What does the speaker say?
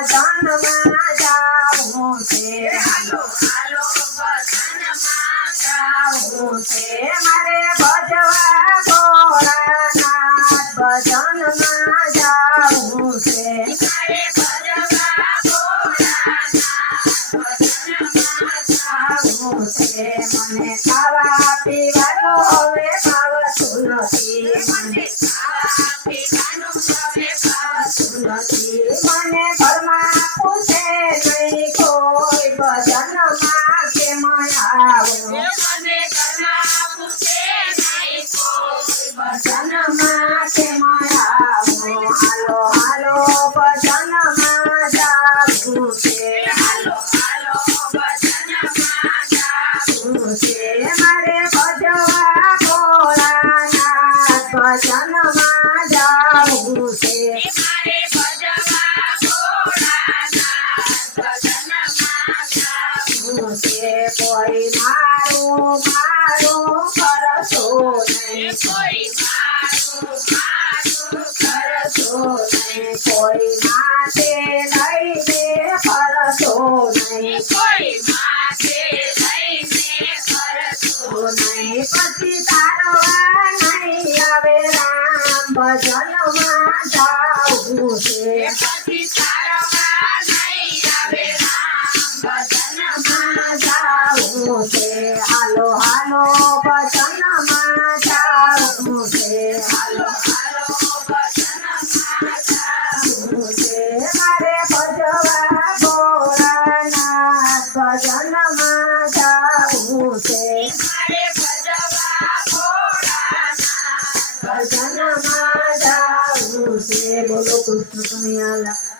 ભજનમાં જાવું છે. જાવું છે. મારે ભજવા ભોળાનાથ ભજનમાં નથી મને ઘરમાં પૂછે નહીં કોઈ ભજનમાં કેમ આવું ભજનમાં કેમ આવું હાલો હાલો ભજનમાં જાવું છે. જાવું ભજનમાં જાવું છે. જાવું છે. કોઈ મારું મારું કરશો નહીં. કરશો નહીં. કોઈ માટે લઈને ફરશો નહીં. ફરશો ભજનમાં જાવું છે ભજનમાં જાવું છે હાલો હાલો ભજનમાં જાવું છે હાલો જાવું છે મારે ભજવા ભોળાનાથ ભજનમાં જાવું છે ભજનમાં જાવું